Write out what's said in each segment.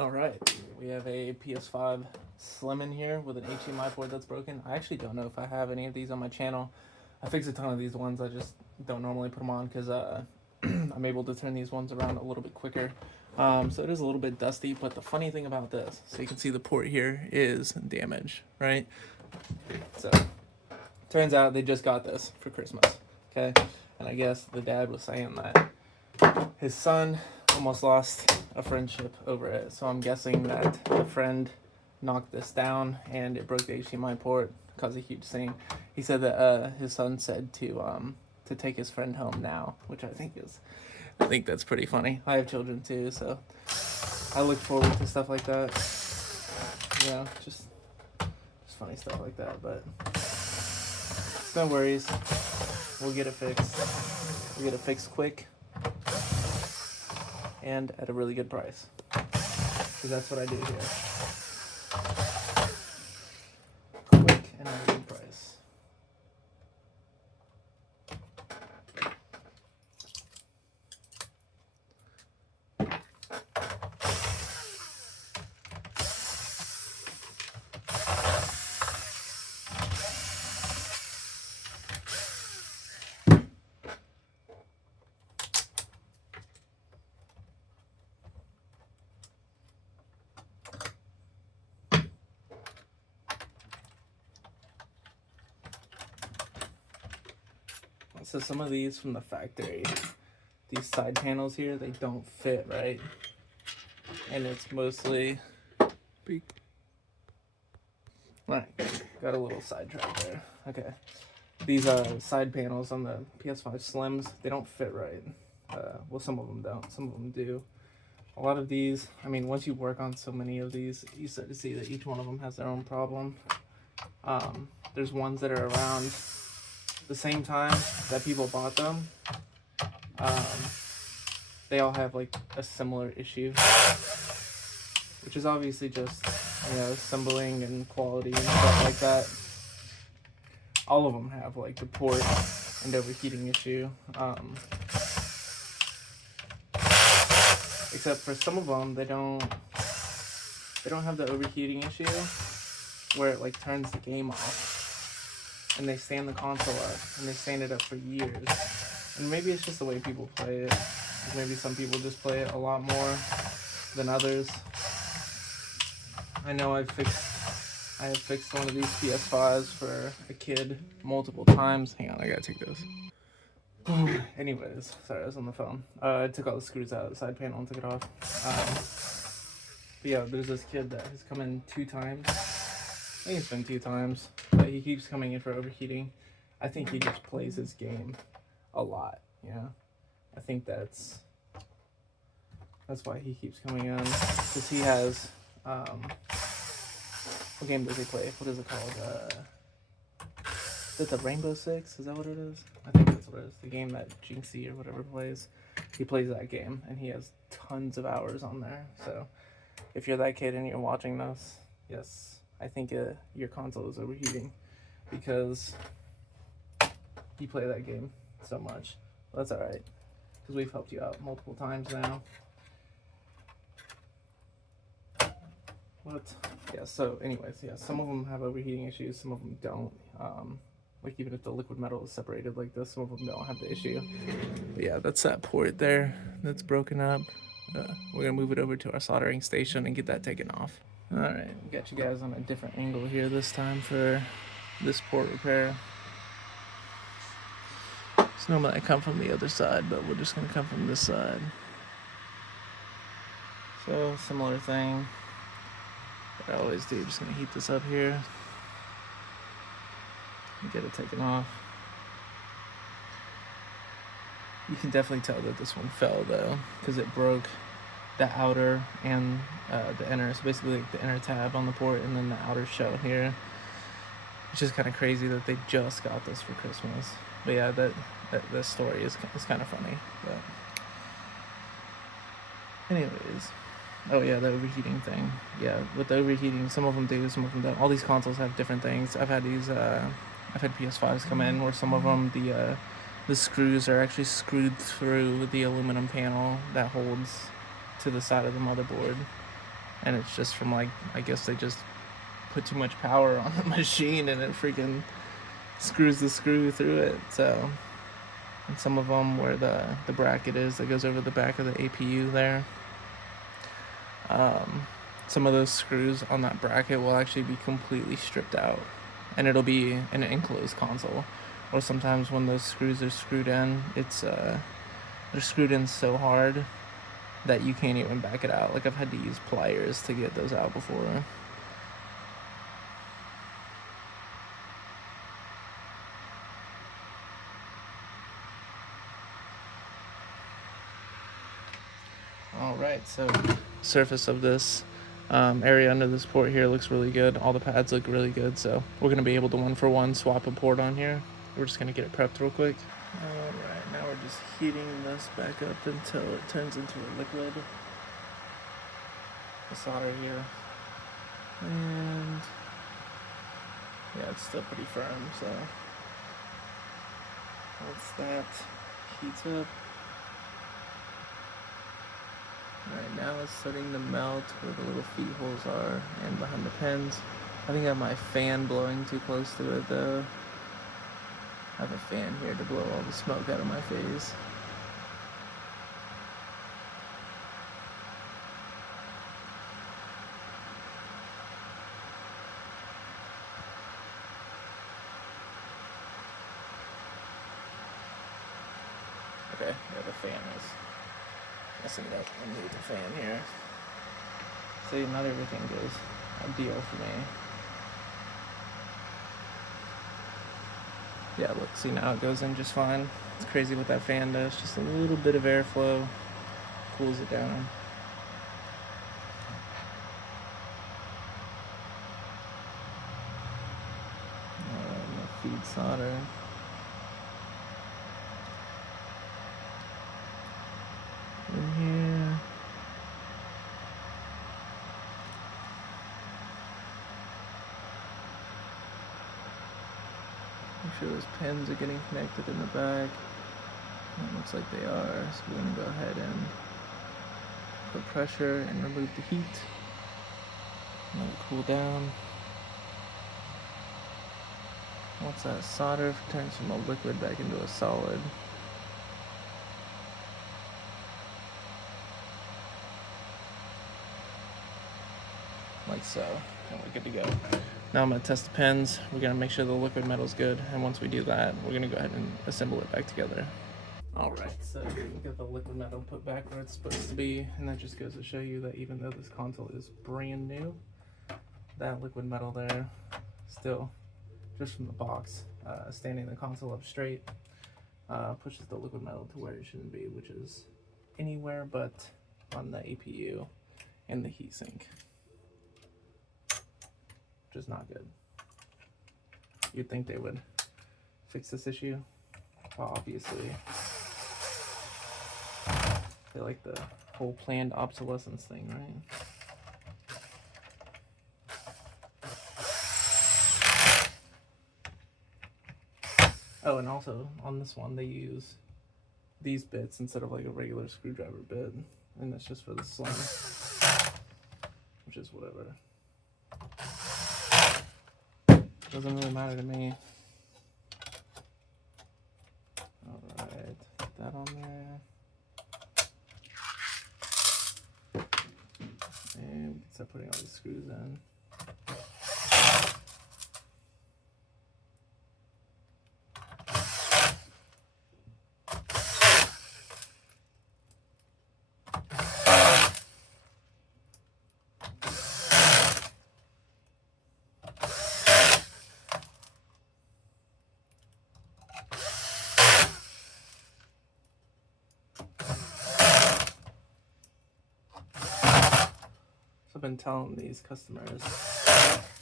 Alright, we have a PS5 Slim in here with an HDMI port that's broken. I actually don't know if I have any of these on my channel. I fixed a ton of these ones, I just don't normally put them on because I'm able to turn these ones around a little bit quicker. So it is a little bit dusty, but the funny thing about this, so you can see the port here is damaged, right? So, turns out they just got this for Christmas, okay? And I guess the dad was saying that his son almost lost a friendship over it, so I'm guessing that the friend knocked this down and it broke the HDMI port, caused a huge scene. He said that his son said to take his friend home now, which I think that's pretty funny. I have children too, so I look forward to stuff like that. You know, just funny stuff like that, but no worries. We'll get it fixed. We'll get it fixed quick and at a really good price, because that's what I do here. Quick and at a good price. So some of these from the factory, these side panels here, they don't fit right, and it's mostly right. Got a little sidetrack there. Okay, these side panels on the PS5 Slims, they don't fit right. Well, some of them don't, some of them do. A lot of these, I mean, once you work on so many of these, you start to see that each one of them has their own problem. There's ones that are around the same time that people bought them. They all have like a similar issue, which is obviously just, you know, assembling and quality and stuff like that. All of them have like the port and overheating issue, except for some of them they don't have the overheating issue where it like turns the game off. And they stand the console up, and they stand it up for years. And maybe it's just the way people play it. Maybe some people just play it a lot more than others. I know I have fixed one of these PS5s for a kid multiple times. Hang on, I gotta take this. Anyways, sorry, I was on the phone. I took all the screws out of the side panel and took it off. But yeah, there's this kid that has come in 2 times. I think it's been 2 times, but he keeps coming in for overheating. I think he just plays his game a lot, you know? I think that's why he keeps coming in, because he has, what game does he play? What is it called? Is it the Rainbow Six? Is that what it is? I think that's what it is. The game that Jinxie or whatever plays. He plays that game, and he has tons of hours on there. So, if you're that kid and you're watching this, yes, I think your console is overheating because you play that game so much. Well, that's alright, because we've helped you out multiple times now. What? Yeah, so anyways, yeah, some of them have overheating issues, some of them don't. Like even if the liquid metal is separated like this, some of them don't have the issue. But yeah, that's that port there that's broken up. We're gonna move it over to our soldering station and get that taken off. Alright, we got you guys on a different angle here this time for this port repair. So normally I come from the other side, but we're just going to come from this side. So, similar thing that I always do, just going to heat this up here and get it taken off. You can definitely tell that this one fell though, because it broke the outer and the inner, so basically like the inner tab on the port and then the outer shell here. It's just kind of crazy that they just got this for Christmas. But yeah, that story is kind of funny. But anyways, oh yeah, the overheating thing. Yeah, with the overheating, some of them do, some of them don't. All these consoles have different things. I've had PS5s come in where some of them the screws are actually screwed through the aluminum panel that holds to the side of the motherboard. and it's just from like, I guess they just put too much power on the machine and it freaking screws the screw through it. So, and some of them where the bracket is that goes over the back of the APU there, some of those screws on that bracket will actually be completely stripped out, and it'll be an enclosed console. Or sometimes when those screws are screwed in, it's they're screwed in so hard that you can't even back it out. Like, I've had to use pliers to get those out before. Alright, so surface of this area under this port here looks really good. All the pads look really good, so we're going to be able to 1-for-1 swap a port on here. We're just going to get it prepped real quick. Alright, now we're just heating this back up until it turns into a liquid. The solder here. And yeah, it's still pretty firm, so once that heats up, right now it's starting to melt where the little feet holes are and behind the pins. I think I have my fan blowing too close to it though. I have a fan here to blow all the smoke out of my face. Okay, yeah, the fan is messing it up underneath the fan here. See, not everything goes ideal for me. Yeah, look, see, now it goes in just fine. It's crazy what that fan does. Just a little bit of airflow cools it down. Feed solder. In here. Make sure those pins are getting connected in the back. It looks like they are, so we're going to go ahead and put pressure and remove the heat. Let it cool down. Once that solder turns from a liquid back into a solid, like so, and we're good to go. Now I'm going to test the pins. We're going to make sure the liquid metal's good, and once we do that, we're going to go ahead and assemble it back together. Alright, so we get the liquid metal put back where it's supposed to be, and that just goes to show you that even though this console is brand new, that liquid metal there, still, just from the box, standing the console up straight, pushes the liquid metal to where it shouldn't be, which is anywhere but on the APU and the heatsink, which is not good. You'd think they would fix this issue. Well, obviously, they like the whole planned obsolescence thing, right? Oh, and also on this one they use these bits instead of like a regular screwdriver bit, and that's just for the sling, which is whatever. Doesn't really matter to me. Alright, put that on there. And we can start putting all these screws in. I've been telling these customers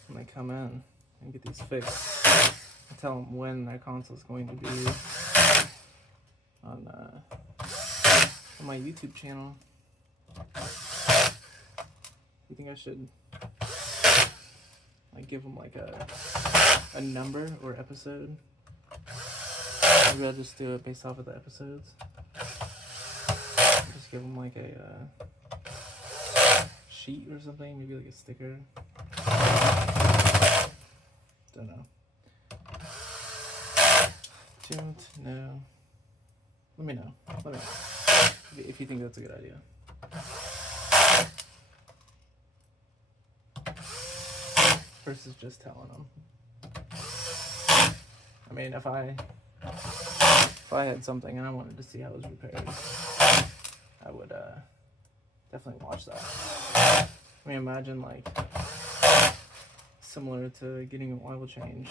when they come in and get these fixed, I tell them when their console is going to be on my YouTube channel. You think I should like give them like a number or episode? Maybe I'll just do it based off of the episodes. Just give them like a sheet or something, maybe like a sticker. Don't know. Don't know. Let me know. Let me know if you think that's a good idea. Versus just telling them. I mean, if I had something and I wanted to see how it was repaired, I would definitely watch that. I mean, imagine like similar to getting an oil change.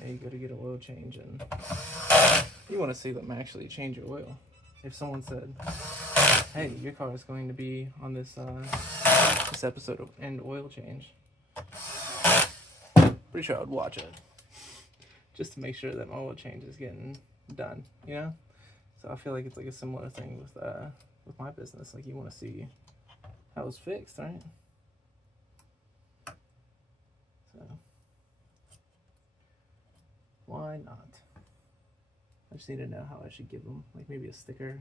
And you go to get an oil change and you want to see them actually change your oil. If someone said, "Hey, your car is going to be on this episode of end oil change," pretty sure I would watch it just to make sure that my oil change is getting done. You know, so I feel like it's like a similar thing with my business. Like you want to see how it's fixed, right? So why not? I just need to know how I should give them, like maybe a sticker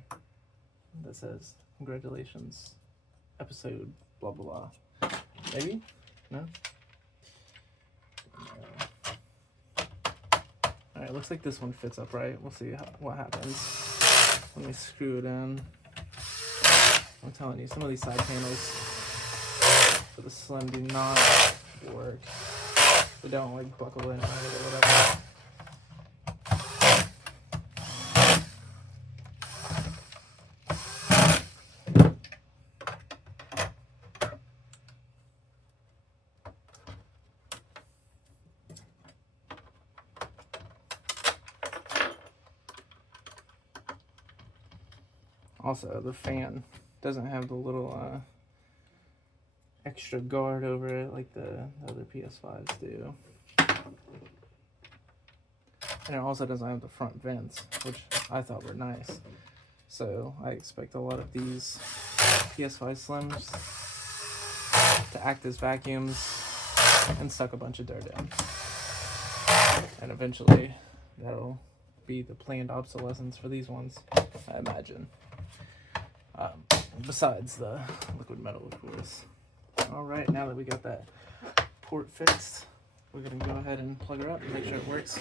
that says "Congratulations, episode blah blah blah." Maybe? No? Alright, looks like this one fits up right. We'll see what happens when we screw it in. I'm telling you, some of these side panels for the Slim do not work. They don't like buckle in or whatever. Also, the fan doesn't have the little extra guard over it like the other PS5s do. And it also doesn't have the front vents, which I thought were nice. So I expect a lot of these PS5 Slims to act as vacuums and suck a bunch of dirt in. And eventually that'll be the planned obsolescence for these ones, I imagine. Besides the liquid metal, of course. Alright, now that we got that port fixed, we're going to go ahead and plug her up and make sure it works.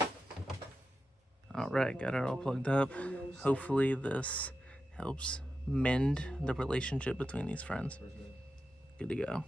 Alright, got her all plugged up. Hopefully this helps mend the relationship between these friends. Good to go.